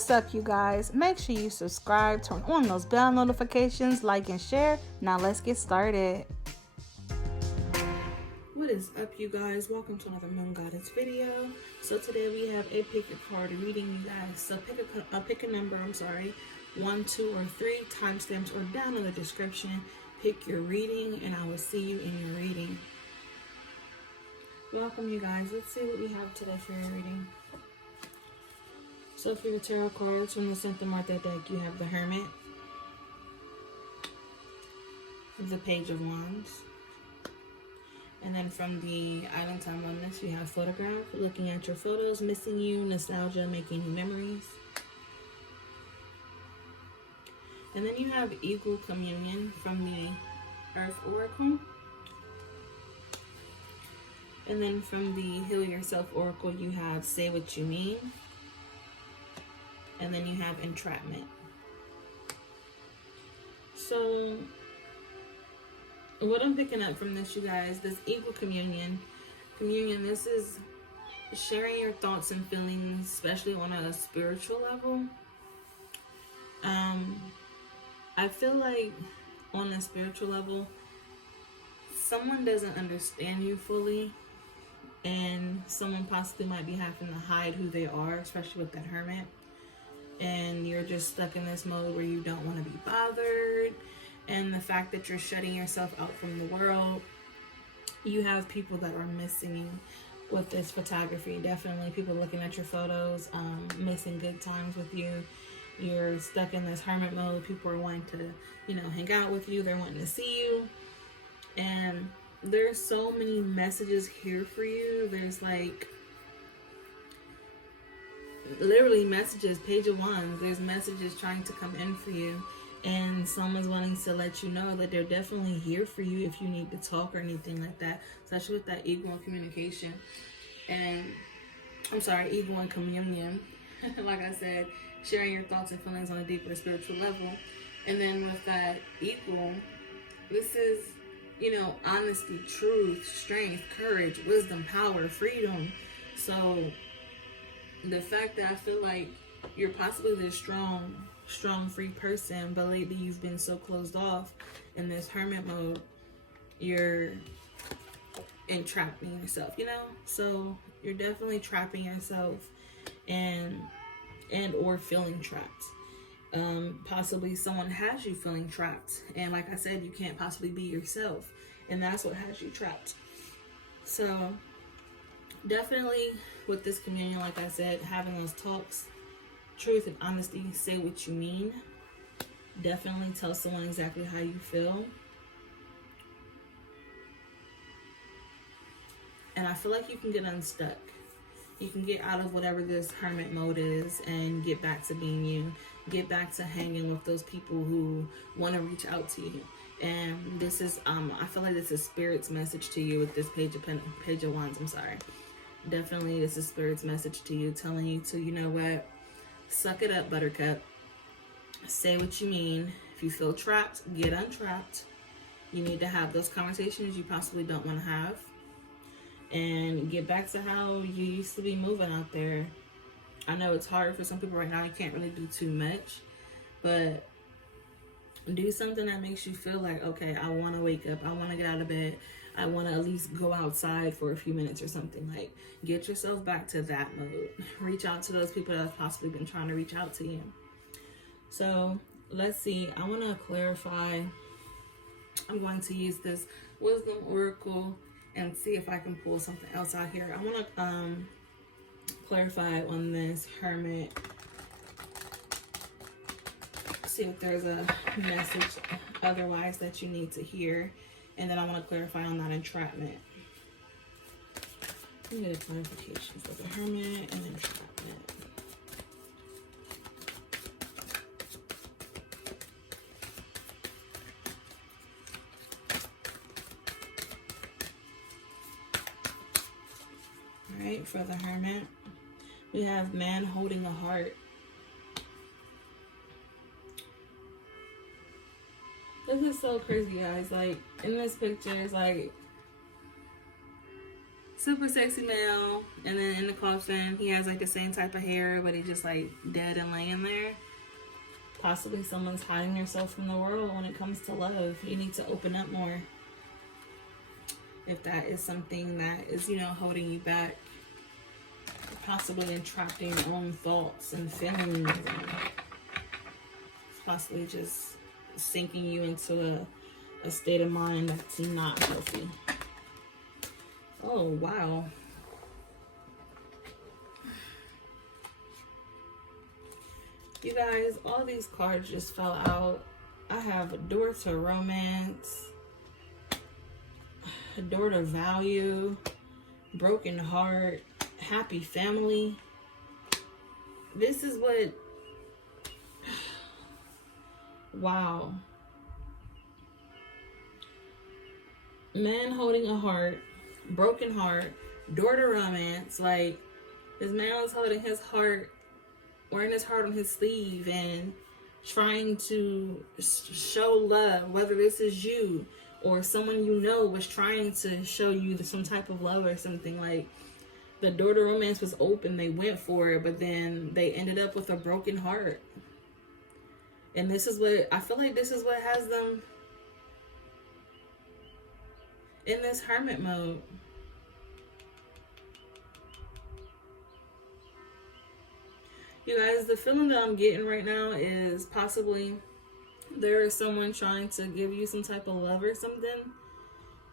What's up, you guys? Make sure you subscribe, turn on those bell notifications, like and share. Now let's get started. What is up, you guys? Welcome to another Moon Goddess video. So today we have a pick a card reading, you guys. So pick a number, 1, 2, or 3. Timestamps are down in the description. Pick your reading and I will see you in your reading. Welcome, you guys. Let's see what we have today for your reading. So for your tarot cards from the Santa Marta deck, you have the Hermit, the Page of Wands, and then from the Island Time Oneness, you have Photograph, looking at your photos, missing you, nostalgia, making new memories. And then you have Equal Communion from the Earth Oracle. And then from the Heal Yourself Oracle, you have Say What You Mean. And then you have Entrapment. So what I'm picking up from this, you guys, this Equal Communion, this is sharing your thoughts and feelings, especially on a spiritual level. I feel like on a spiritual level, someone doesn't understand you fully, and someone possibly might be having to hide who they are, especially with that Hermit. And you're just stuck in this mode where you don't want to be bothered. And the fact that you're shutting yourself out from the world, you have people that are missing you with this photography. Definitely people looking at your photos, missing good times with you. You're stuck in this hermit mode. People are wanting to, hang out with you. They're wanting to see you. And there's so many messages here for you. There's literally messages, Page of Wands. There's messages trying to come in for you, and someone's wanting to let you know that they're definitely here for you if you need to talk or anything like that, especially with that equal communication. And equal and communion. Like I said, sharing your thoughts and feelings on a deeper spiritual level. And then with that equal, this is, honesty, truth, strength, courage, wisdom, power, freedom. So the fact that I feel like you're possibly this strong, free person, but lately you've been so closed off in this hermit mode, you're entrapping yourself, So you're definitely trapping yourself and or feeling trapped. Possibly someone has you feeling trapped, and like I said, you can't possibly be yourself, and that's what has you trapped. So definitely with this communion, like I said, having those talks, truth and honesty, say what you mean. Definitely tell someone exactly how you feel. And I feel like you can get unstuck. You can get out of whatever this hermit mode is and get back to being you. Get back to hanging with those people who want to reach out to you. And this is, I feel like this is Spirit's message to you with this Page of Wands, Definitely this is Spirit's message to you, telling you to, you know what, suck it up, buttercup. Say what you mean. If you feel trapped, get untrapped. You need to have those conversations you possibly don't want to have. And get back to how you used to be moving out there. I know it's hard for some people right now. You can't really do too much. But do something that makes you feel like, okay, I want to wake up. I want to get out of bed. I want to at least go outside for a few minutes or something. Like, get yourself back to that mode. Reach out to those people that have possibly been trying to reach out to you. So let's see. I want to clarify. I'm going to use this Wisdom Oracle and see if I can pull something else out here. I want to clarify on this Hermit. See if there's a message otherwise that you need to hear. And then I want to clarify on that entrapment. Let me get a clarification for the Hermit and entrapment. Alright, for the Hermit, we have man holding a heart. This is so crazy, guys. Like, in this picture, it's like super sexy male, and then in the coffin, he has like the same type of hair, but he's just like dead and laying there. Possibly someone's hiding themselves from the world when it comes to love. You need to open up more. If that is something that is, you know, holding you back, possibly entrapped in your own thoughts and feelings, and possibly just sinking you into a state of mind that's not healthy. Oh, wow. You guys, all these cards just fell out. I have a door to romance, a door to value, broken heart, happy family. This is what... Wow. Man holding a heart, broken heart, door to romance. Like, this man was holding his heart, wearing his heart on his sleeve and trying to show love, whether this is you or someone you know was trying to show you some type of love or something. Like, the door to romance was open, they went for it, but then they ended up with a broken heart. And this is what, I feel like this is what has them in this hermit mode. You guys, the feeling that I'm getting right now is possibly there is someone trying to give you some type of love or something,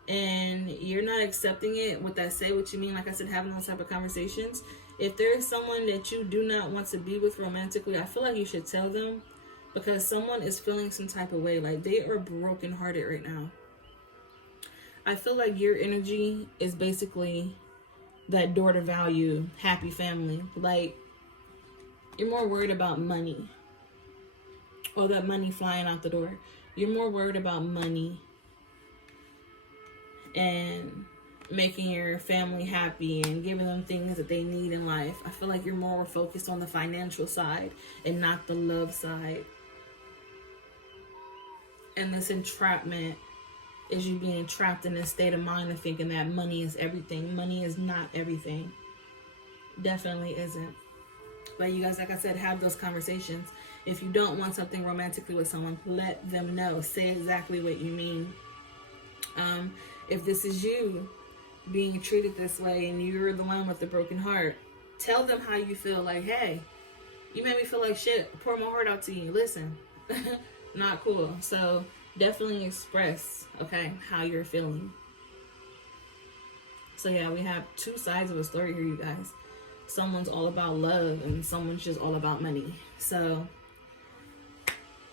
and you're not accepting it. With that, say what you mean. Like I said, having those type of conversations. If there is someone that you do not want to be with romantically, I feel like you should tell them, because someone is feeling some type of way. Like, they are brokenhearted right now. I feel like your energy is basically that door to value, happy family. Like, you're more worried about money, or that money flying out the door. You're more worried about money and making your family happy and giving them things that they need in life. I feel like you're more focused on the financial side and not the love side. And this entrapment is you being trapped in this state of mind of thinking that money is everything. Money is not everything. Definitely isn't. But you guys, like I said, have those conversations. If you don't want something romantically with someone, let them know. Say exactly what you mean. If this is you being treated this way and you're the one with the broken heart, tell them how you feel. Like, hey, you made me feel like shit. I pour my heart out to you. Listen, not cool. So definitely express, okay, how you're feeling. So yeah, we have two sides of a story here, you guys. Someone's all about love and someone's just all about money. So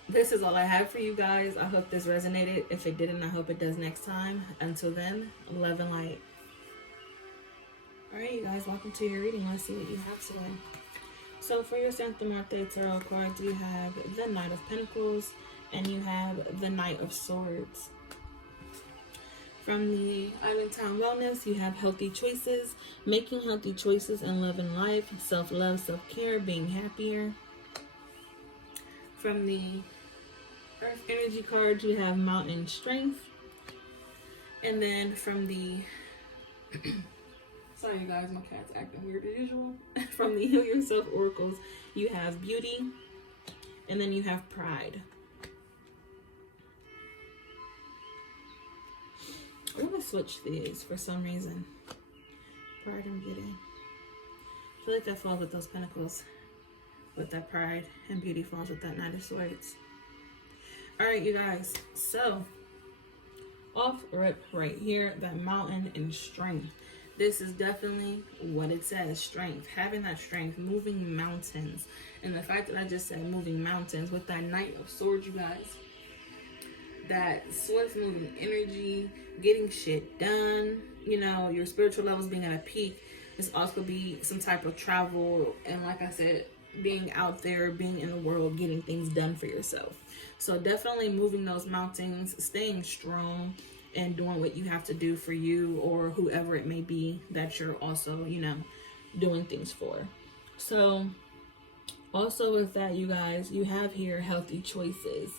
this is all I have for you guys. I hope this resonated. If it didn't, I hope it does next time. Until then, love and light. Alright, you guys, welcome to your reading. Let's see what you have today. So for your Santa Muerte Tarot cards, you have the Knight of Pentacles and you have the Knight of Swords. From the Island Town Wellness, you have healthy choices, making healthy choices in love and life, self-love, self-care, being happier. From the Earth Energy card, you have Mountain Strength. And then from the... Sorry, you guys, my cat's acting weird as usual. From the Heal Yourself Oracles, you have Beauty. And then you have Pride. I'm going to switch these for some reason. Pride and Beauty. I feel like that falls with those pentacles. With that Pride, and Beauty falls with that Knight of Swords. Alright, you guys. So, off rip right here, that Mountain and Strength. This is definitely what it says. Strength. Having that strength. Moving mountains. And the fact that I just said moving mountains with that Knight of Swords, you guys. That swift moving energy, getting shit done, you know, your spiritual levels being at a peak. This also could be some type of travel, and like I said, being out there, being in the world, getting things done for yourself. So definitely moving those mountains, staying strong, and doing what you have to do for you or whoever it may be that you're also, you know, doing things for. So also with that, you guys, you have here healthy choices.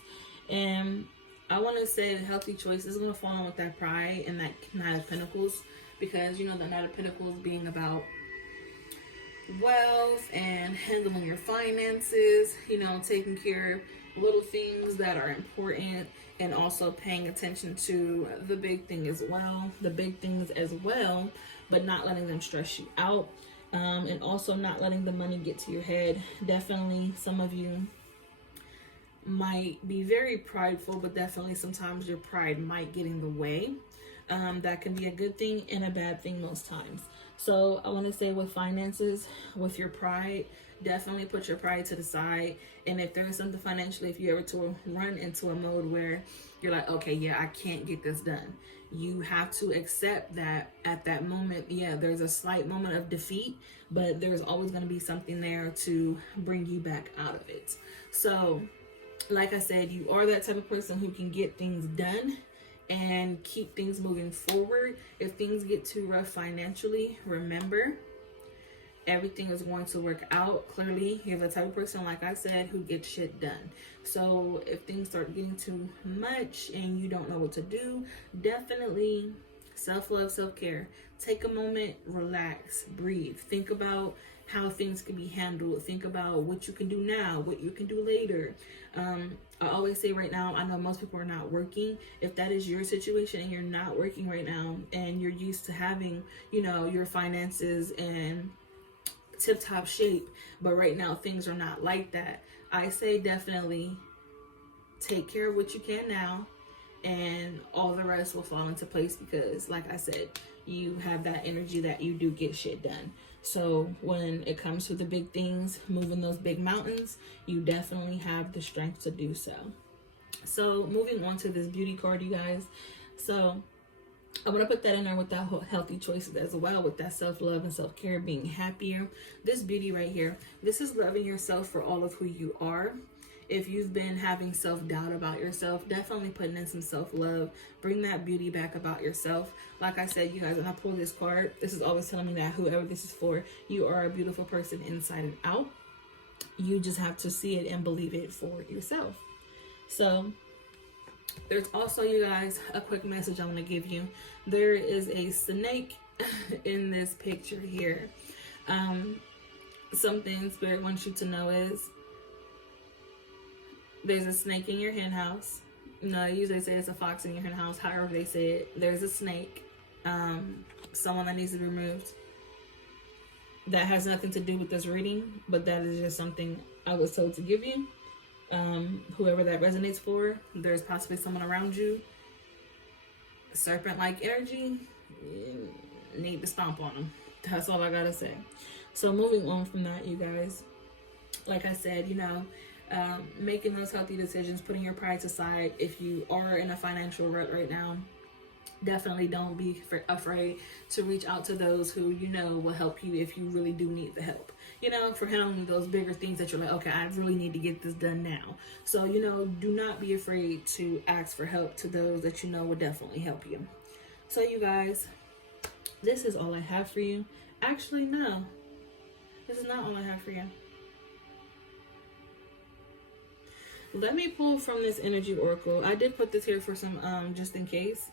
And I want to say that healthy choices is going to fall in with that Pride and that Knight of Pentacles. because you know the Knight of Pentacles being about wealth and handling your finances, you know, taking care of little things that are important, and also paying attention to the big things as well, but not letting them stress you out, and also not letting the money get to your head. Definitely some of you might be very prideful, but definitely sometimes your pride might get in the way. That can be a good thing and a bad thing most times. So I want to say with finances, with your pride, definitely put your pride to the side. And if there is something financially, if you ever to run into a mode where you're like, okay, yeah, I can't get this done, you have to accept that at that moment, yeah, there's a slight moment of defeat, but there's always going to be something there to bring you back out of it. So like I said, you are that type of person who can get things done and keep things moving forward. If things get too rough financially, remember, everything is going to work out. Clearly, you're the type of person, like I said, who gets shit done. So if things start getting too much and you don't know what to do, definitely self-love, self-care. Take a moment, relax, breathe. Think about how things can be handled. Think about what you can do now, what you can do later. I always say right now, I know most people are not working. If that is your situation and you're not working right now and you're used to having, you know, your finances in tip-top shape, but right now things are not like that, I say definitely take care of what you can now, and all the rest will fall into place, because like I said, you have that energy that you do get shit done. So when it comes to the big things, moving those big mountains, you definitely have the strength to do so. So moving on to this beauty card, you guys. So I'm going to put that in there with that whole healthy choices as well, with that self-love and self-care, being happier. This beauty right here, this is loving yourself for all of who you are. If you've been having self-doubt about yourself, definitely putting in some self-love. Bring that beauty back about yourself. Like I said, you guys, when I pull this card, this is always telling me that whoever this is for, you are a beautiful person inside and out. You just have to see it and believe it for yourself. So there's also, you guys, a quick message I want to give you. There is a snake in this picture here. Something Spirit wants you to know is there's a snake in your hen house. No, they usually say it's a fox in your hen house. However they say it, there's a snake. Someone that needs to be removed. That has nothing to do with this reading, but that is just something I was told to give you. Whoever that resonates for, there's possibly someone around you, serpent-like energy, you need to stomp on them. That's all I gotta say. So moving on from that, you guys, like I said, you know, making those healthy decisions, putting your pride aside. If you are in a financial rut right now, definitely don't be afraid to reach out to those who you know will help you if you really do need the help. You know, for handling those bigger things that you're like, okay, I really need to get this done now. So, you know, do not be afraid to ask for help to those that you know will definitely help you. So, you guys, this is all I have for you. Actually, no. This is not all I have for you. Let me pull from this energy oracle. I did put this here for some, just in case.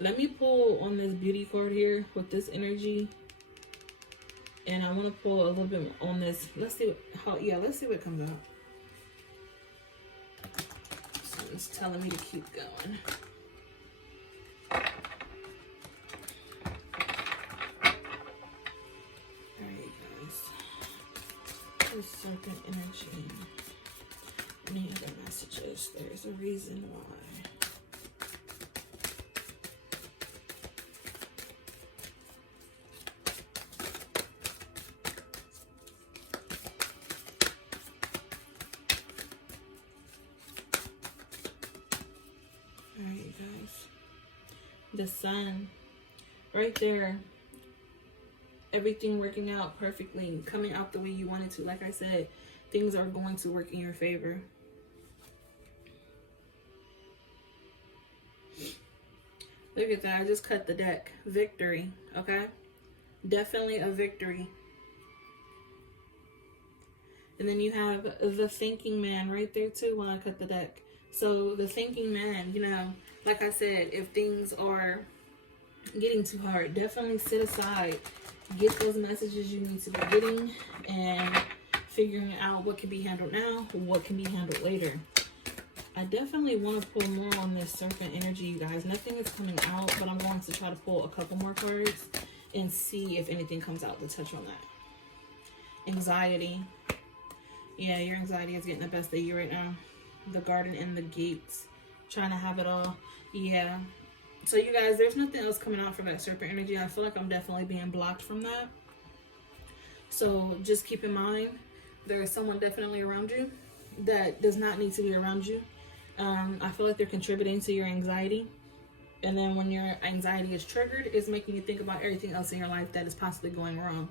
Let me pull on this beauty card here with this energy. And I want to pull a little bit on this. Let's see let's see what comes out. So it's telling me to keep going. Alright, guys. This serpent energy. Any other messages? There's a reason why. Alright, guys. The sun. Right there. Everything working out perfectly. Coming out the way you wanted to. Like I said, things are going to work in your favor. Look at that. I just cut the deck. Victory. Okay? Definitely a victory. And then you have the thinking man right there too when I cut the deck. So the thinking man, you know, like I said, if things are getting too hard. Definitely sit aside. Get those messages you need to be getting and figuring out what can be handled now, what can be handled later. I definitely want to pull more on this serpent energy, you guys. Nothing is coming out, but I'm going to try to pull a couple more cards and see if anything comes out to touch on that. Anxiety. Yeah, your anxiety is getting the best of you right now. The garden and the gates. Trying to have it all. Yeah. So you guys, there's nothing else coming out for that serpent energy. I feel like I'm definitely being blocked from that. So just keep in mind, there is someone definitely around you that does not need to be around you. I feel like they're contributing to your anxiety. And then when your anxiety is triggered, it's making you think about everything else in your life that is possibly going wrong.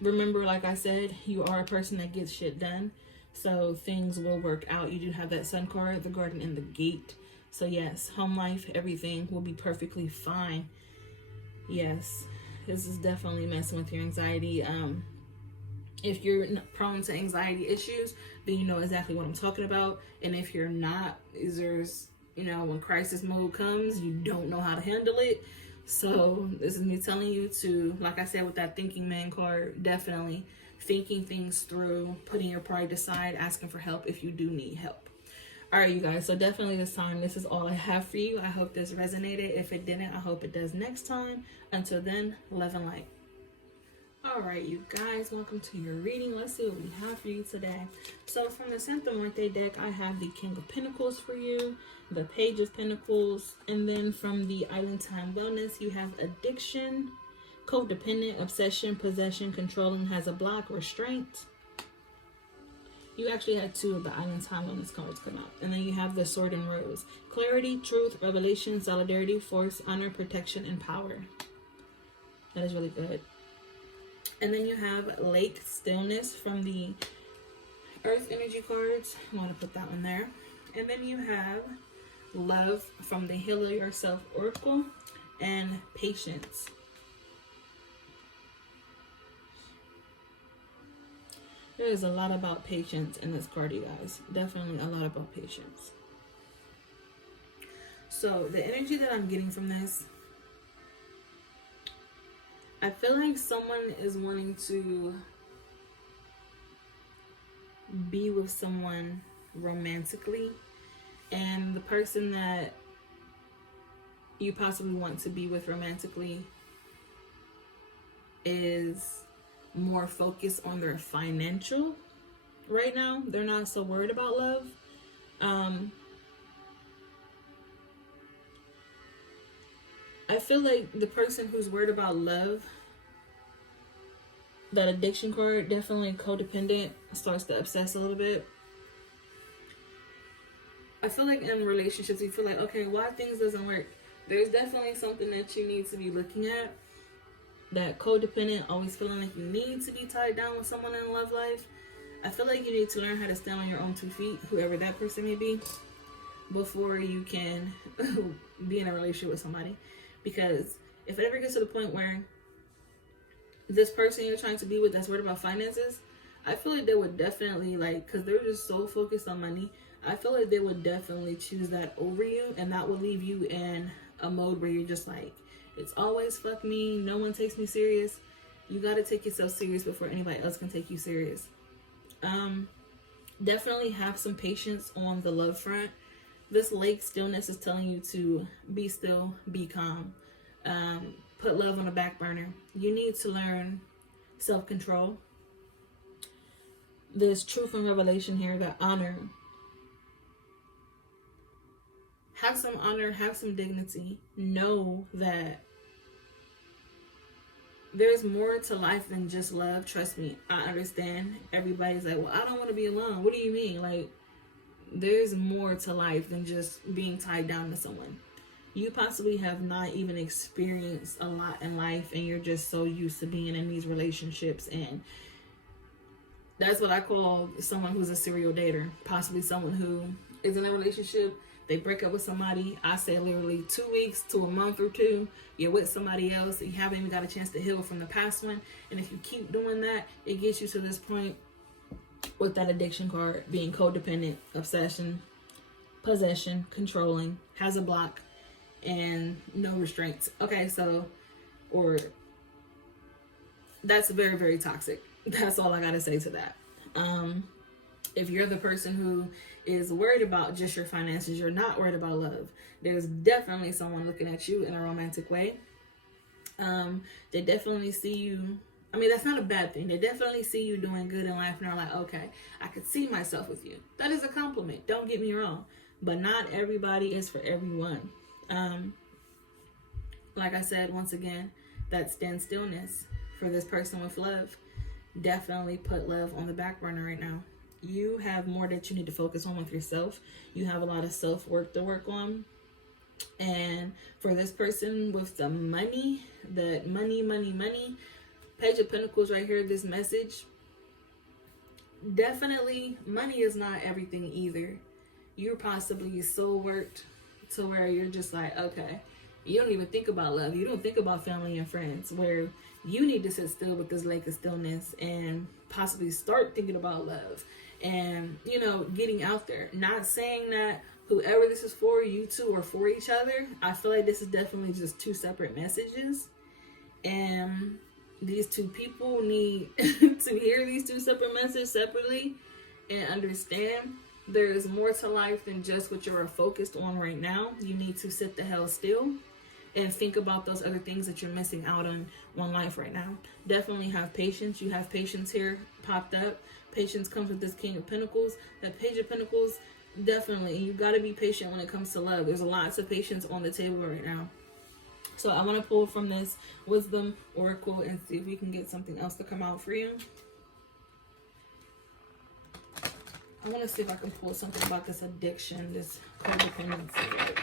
Remember, like I said, you are a person that gets shit done. So things will work out. You do have that sun card, the garden, and the gate. So yes, home life, everything will be perfectly fine. Yes, this is definitely messing with your anxiety. If you're prone to anxiety issues, then you know exactly what I'm talking about. And if you're not, there's, when crisis mode comes, you don't know how to handle it. So this is me telling you to, like I said with that thinking man card, definitely thinking things through, putting your pride aside, asking for help if you do need help. All right, you guys, so definitely this time, this is all I have for you. I hope this resonated. If it didn't, I hope it does next time. Until then, love and light. All right, you guys, welcome to your reading. Let's see what we have for you today. So from the Santa Muerte deck, I have the King of Pentacles for you, the Page of Pentacles, and then from the Island Time Wellness, you have Addiction, Codependent, Obsession, Possession, Controlling, Has a Block, Restraint. You actually had two of the Island Time Wellness cards come out. And then you have the Sword and Rose. Clarity, Truth, Revelation, Solidarity, Force, Honor, Protection, and Power. That is really good. And then you have Lake Stillness from the Earth Energy cards. I want to put that one there. And then you have Love from the Healer Yourself Oracle and Patience. There is a lot about patience in this card, you guys. Definitely a lot about patience. So the energy that I'm getting from this, I feel like someone is wanting to be with someone romantically, and the person that you possibly want to be with romantically is more focused on their financial right now. They're not so worried about love. I feel like the person who's worried about love, that addiction card, definitely codependent, starts to obsess a little bit. I feel like in relationships, you feel like, okay, why things doesn't work? There's definitely something that you need to be looking at. That codependent, always feeling like you need to be tied down with someone in love life. I feel like you need to learn how to stand on your own 2 feet, whoever that person may be, before you can be in a relationship with somebody. Because if it ever gets to the point where this person you're trying to be with that's worried about finances, I feel like they would definitely, because they're just so focused on money, I feel like they would definitely choose that over you, and that will leave you in a mode where you're just like, it's always fuck me, no one takes me serious. You got to take yourself serious before anybody else can take you serious. Definitely have some patience on the love front. This Lake Stillness is telling you to be still, be calm. Put love on the back burner. You need to learn self-control. There's truth and revelation here, that honor. Have some honor, have some dignity. Know that there's more to life than just love. Trust me, I understand. Everybody's like, well, I don't want to be alone. What do you mean? There's more to life than just being tied down to someone. You possibly have not even experienced a lot in life, and you're just so used to being in these relationships. And that's what I call someone who's a serial dater. Possibly someone who is in a relationship. They break up with somebody. I say literally 2 weeks to a month or two, you're with somebody else. You haven't even got a chance to heal from the past one. And if you keep doing that, it gets you to this point with that addiction card being codependent, obsession, possession, controlling, has a block. and no restraints. Okay, so, or that's very, very toxic. That's all I gotta say to that. If you're the person who is worried about just your finances, you're not worried about love, there's definitely someone looking at you in a romantic way. They definitely see you. I mean, that's not a bad thing. They definitely see you doing good in life and are like, okay, I could see myself with you. That is a compliment. Don't get me wrong. But not everybody is for everyone. Like I said, once again, that stand stillness for this person with love. Definitely put love on the back burner right now. You have more that you need to focus on with yourself. You have a lot of self-work to work on. And for this person with the money, that money, Page of Pentacles right here, this message, definitely money is not everything either. You're possibly so worked to where you're just like, okay, you don't even think about love. You don't think about family and friends, where you need to sit still with this lake of stillness and possibly start thinking about love and, you know, getting out there. Not saying that whoever this is for, you two are for each other. I feel like this is definitely just two separate messages. And these two people need to hear these two separate messages separately and understand there is more to life than just what you're focused on right now. You need to sit the hell still and think about those other things that you're missing out on life right now. Definitely have patience. You have patience here popped up. Patience comes with this King of Pentacles. That Page of Pentacles, definitely. You got to be patient when it comes to love. There's lots of patience on the table right now. So I want to pull from this Wisdom Oracle and see if we can get something else to come out for you. I want to see if I can pull something about this addiction, this codependency.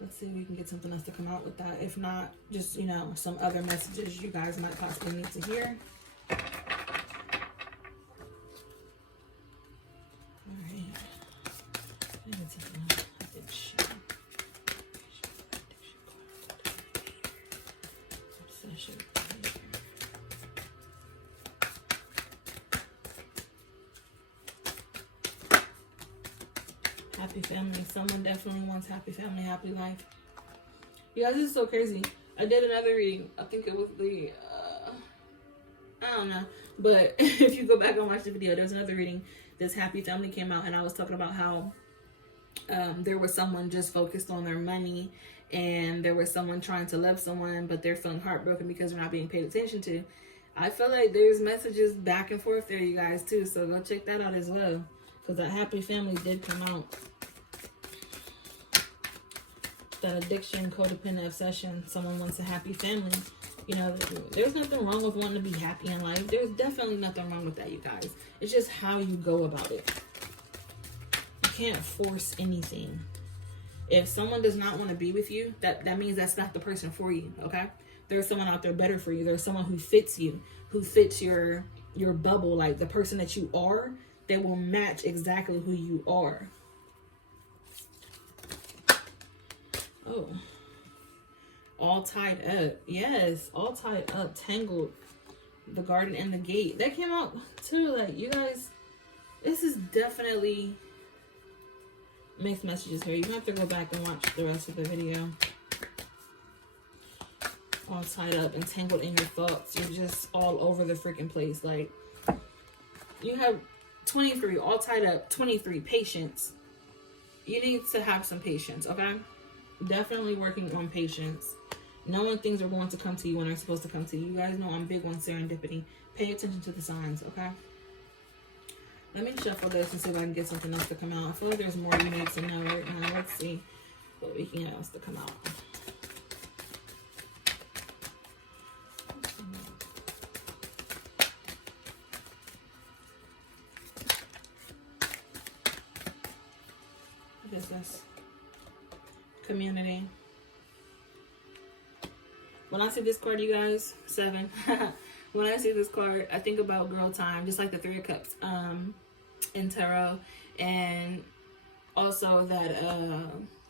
Let's see if we can get something else to come out with that. If not, just, you know, some other messages you guys might possibly need to hear. Happy family. Someone definitely wants happy family, happy life. You guys, this is so crazy. I did another reading. I think it was the, I don't know. But if you go back and watch the video, there's another reading. This happy family came out, and I was talking about how there was someone just focused on their money, and there was someone trying to love someone, but they're feeling heartbroken because they're not being paid attention to. I feel like there's messages back and forth there, you guys, too. So go check that out as well, because that happy family did come out. That addiction, codependent obsession, someone wants a happy family. You know, there's nothing wrong with wanting to be happy in life. There's definitely nothing wrong with that, you guys. It's just how you go about it. You can't force anything. If someone does not want to be with you, that means that's not the person for you, okay? There's someone out there better for you. There's someone who fits you, who fits your bubble, like the person that you are, that will match exactly who you are. Oh, all tied up. Yes, all tied up, tangled, the garden and the gate. That came out too. Like, you guys, this is definitely mixed messages here. You have to go back and watch the rest of the video. All tied up and tangled in your thoughts. You're just all over the freaking place. Like, you have 23, all tied up, 23, patience. You need to have some patience, okay? Definitely working on patience. Knowing things are going to come to you when they're supposed to come to you. You guys know I'm big on serendipity. Pay attention to the signs, okay? Let me shuffle this and see if I can get something else to come out. I feel like there's more you need to know right now. Let's see what we can get else to come out. What is this? Community. When I see this card, you guys, 7. When I see this card, I think about girl time, just like the 3 of Cups in tarot, and also that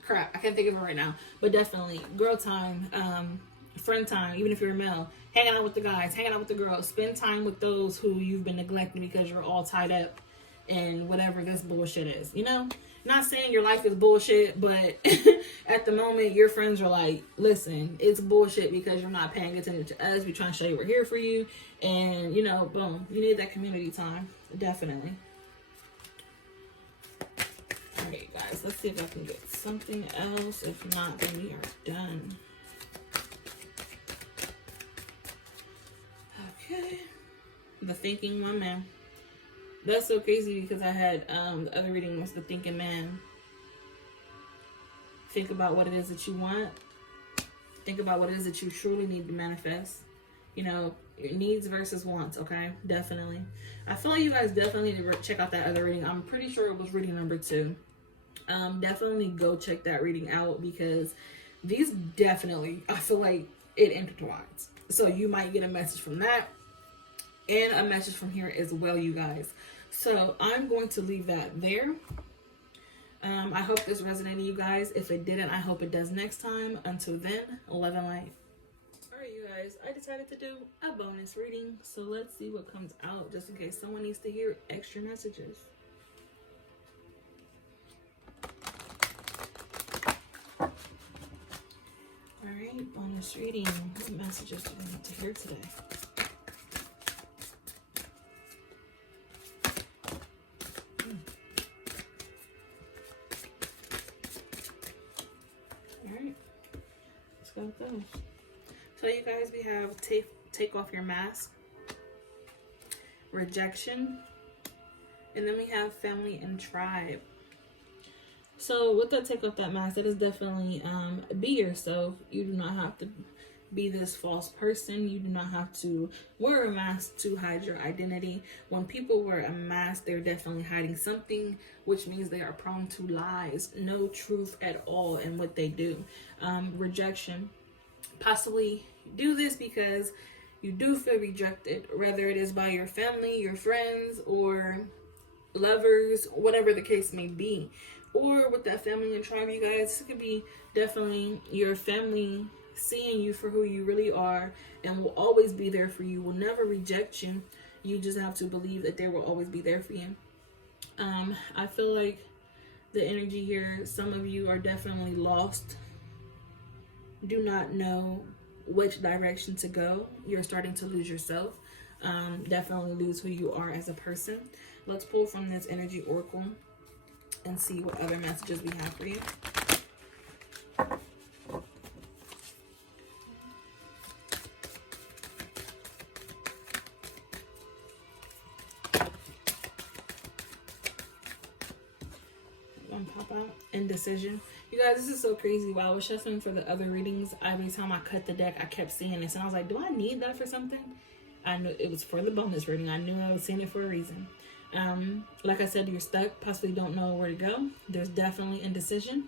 crap, I can't think of it right now, but definitely girl time, friend time, even if you're a male, hanging out with the guys, hanging out with the girls, spend time with those who you've been neglecting because you're all tied up and whatever this bullshit is, you know? Not saying your life is bullshit, but at the moment, your friends are like, listen, it's bullshit because you're not paying attention to us. We're trying to show you we're here for you. And, you know, boom, you need that community time. Definitely. All right, guys, let's see if I can get something else. If not, then we are done. Okay. The Thinking Woman. That's so crazy because I had the other reading was the Thinking Man. Think about what it is that you want. Think about what it is that you truly need to manifest. You know, needs versus wants, okay? Definitely. I feel like you guys definitely need to check out that other reading. I'm pretty sure it was reading number 2. Definitely go check that reading out because these definitely, I feel like it intertwines. So you might get a message from that and a message from here as well, you guys. So I'm going to leave that there. I hope this resonated, you guys. If it didn't, I hope it does next time. Until then, love and light. Alright, you guys, I decided to do a bonus reading. So let's see what comes out, just in case someone needs to hear extra messages. Alright, bonus reading. What messages do they need to hear today? So you guys, we have take off your mask, rejection, and then we have family and tribe. So with that take off that mask, that is definitely be yourself. You do not have to be this false person. You do not have to wear a mask to hide your identity. When people wear a mask, they're definitely hiding something, which means they are prone to lies, no truth at all in what they do. Rejection. Possibly do this because you do feel rejected, whether it is by your family, your friends, or lovers, whatever the case may be. Or with that family and tribe, you guys, it could be definitely your family seeing you for who you really are and will always be there for you, will never reject you. You just have to believe that they will always be there for you. I feel like the energy here, some of you are definitely lost, do not know which direction to go. You're starting to lose yourself. Definitely lose who you are as a person. Let's pull from this energy oracle and see what other messages we have for you. Pop out indecision. You guys, this is so crazy. While I was shuffling for the other readings, every time I cut the deck, I kept seeing this, and I was like, do I need that for something? I knew it was for the bonus reading. I knew I was seeing it for a reason. Like I said, you're stuck, possibly don't know where to go. There's definitely indecision.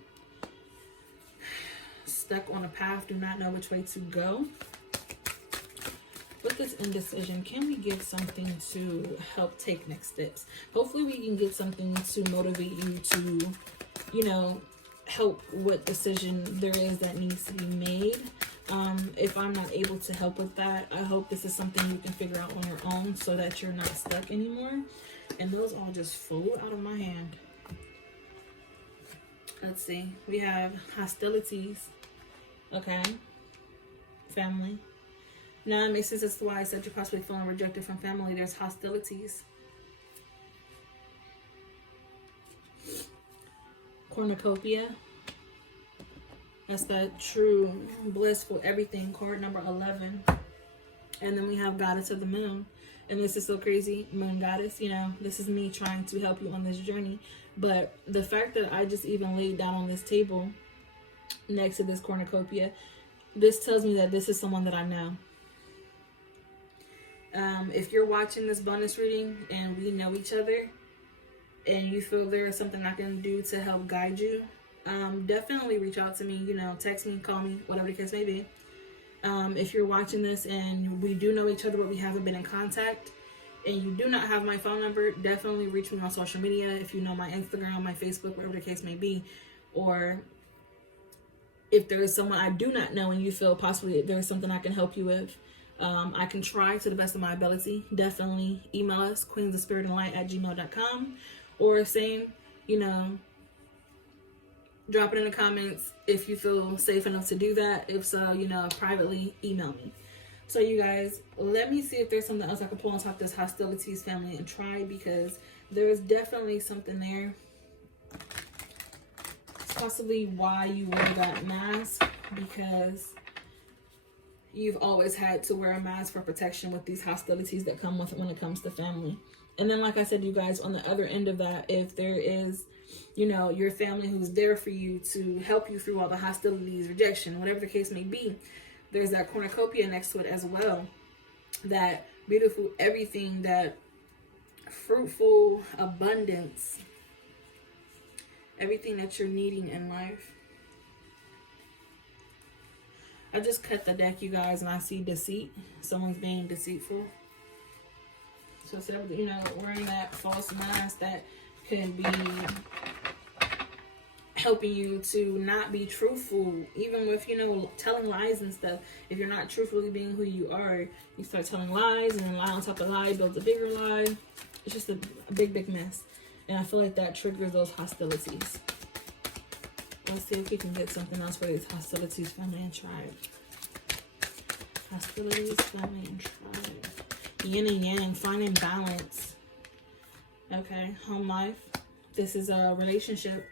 Stuck on a path, do not know which way to go. With this indecision, can we get something to help take next steps? Hopefully we can get something to motivate you to, you know, help what decision there is that needs to be made. If I'm not able to help with that, I hope this is something you can figure out on your own so that you're not stuck anymore. And those all just flew out of my hand. Let's see. We have hostilities. Okay. Family. Now it makes sense as to why I said you're possibly feeling rejected from family. There's hostilities. Cornucopia. That's that true, blissful everything. Card number 11. And then we have Goddess of the Moon. And this is so crazy. Moon Goddess, you know, this is me trying to help you on this journey. But the fact that I just even laid down on this table next to this cornucopia, this tells me that this is someone that I know. If you're watching this bonus reading and we know each other and you feel there is something I can do to help guide you, definitely reach out to me, you know, text me, call me, whatever the case may be. If you're watching this and we do know each other but we haven't been in contact and you do not have my phone number, definitely reach me on social media. If you know my Instagram, my Facebook, whatever the case may be. Or if there is someone I do not know and you feel possibly there is something I can help you with, I can try to the best of my ability. Definitely email us, queensofspiritandlight@gmail.com, or same, you know, drop it in the comments if you feel safe enough to do that. If so, you know, privately email me. So you guys, let me see if there's something else I can pull on top of this hostilities family and try, because there is definitely something there. It's possibly why you wear that mask, because you've always had to wear a mask for protection with these hostilities that come with it when it comes to family. And then, like I said, you guys, on the other end of that, if there is, you know, your family who's there for you to help you through all the hostilities, rejection, whatever the case may be, there's that cornucopia next to it as well. That beautiful everything, that fruitful abundance, everything that you're needing in life. I just cut the deck, you guys, and I see deceit. Someone's being deceitful. So instead of, you know, wearing that false mask that can be helping you to not be truthful, even with, you know, telling lies and stuff. If you're not truthfully being who you are, you start telling lies, and then lie on top of lie builds a bigger lie. It's just a big mess. And I feel like that triggers those hostilities. Let's see if we can get something else for these hostilities, family and tribe. Hostilities, family and tribe. Yin and yang, finding balance. Okay, home life. This is a relationship.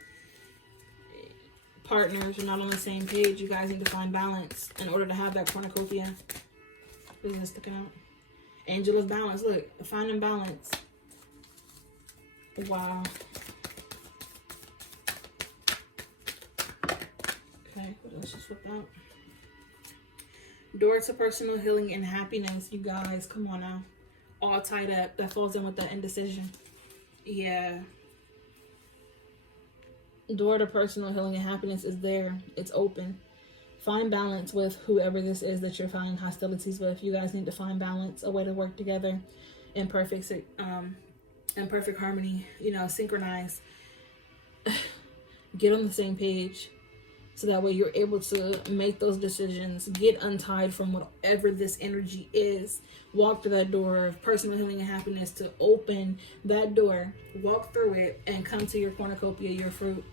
Partners are not on the same page. You guys need to find balance in order to have that cornucopia. This is sticking out. Angel of balance. Look, finding balance. Wow. Okay, let's just flip out. Door to personal healing and happiness. You guys, come on now. All tied up. That falls in with that indecision. Yeah. Door to personal healing and happiness is there. It's open. Find balance with whoever this is that you're finding hostilities with. You guys need to find balance, a way to work together in perfect harmony. You know, synchronize. Get on the same page, so that way you're able to make those decisions. Get untied from whatever this energy is. Walk through that door of personal healing and happiness, to open that door, walk through it, and come to your cornucopia, your fruit.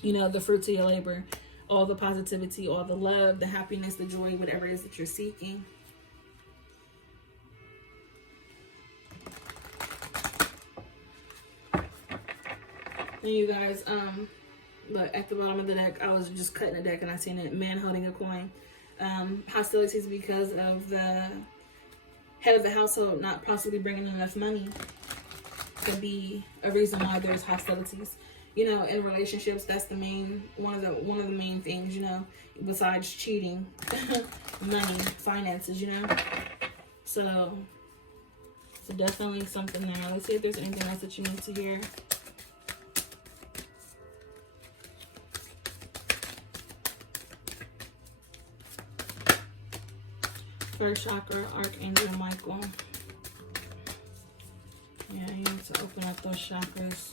You know, the fruit to your labor. All the positivity, all the love, the happiness, the joy, whatever it is that you're seeking. And you guys, look, at the bottom of the deck, I was just cutting the deck and I seen it, man holding a coin. Hostilities because of the head of the household not possibly bringing enough money could be a reason why there's hostilities. You know, in relationships, that's the main one of the main things, you know, besides cheating. Money, finances, you know. So definitely something there. Let's see if there's anything else that you need to hear. First chakra, Archangel Michael. Yeah, you need to open up those chakras.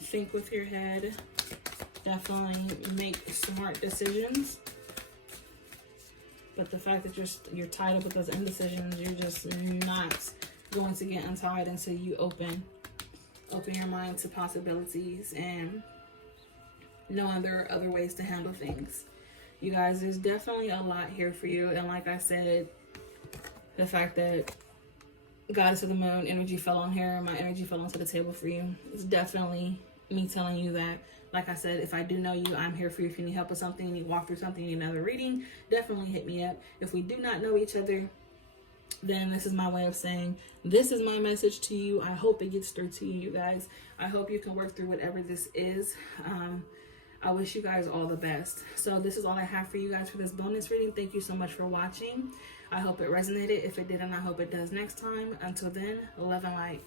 Think with your head. Definitely make smart decisions. But the fact that you're tied up with those indecisions, you're just not going to get untied until you open your mind to possibilities and knowing there are other ways to handle things. You guys, there's definitely a lot here for you. And like I said, the fact that Goddess of the Moon energy fell on here, my energy fell onto the table for you, it's definitely me telling you that, like I said, if I do know you, I'm here for you. If you need help with something, you need to walk through something, you need another reading, definitely hit me up. If we do not know each other, then this is my way of saying, this is my message to you. I hope it gets through to you, you guys. I hope you can work through whatever this is. I wish you guys all the best. So this is all I have for you guys for this bonus reading. Thank you so much for watching. I hope it resonated. If it didn't, I hope it does next time. Until then, love and light.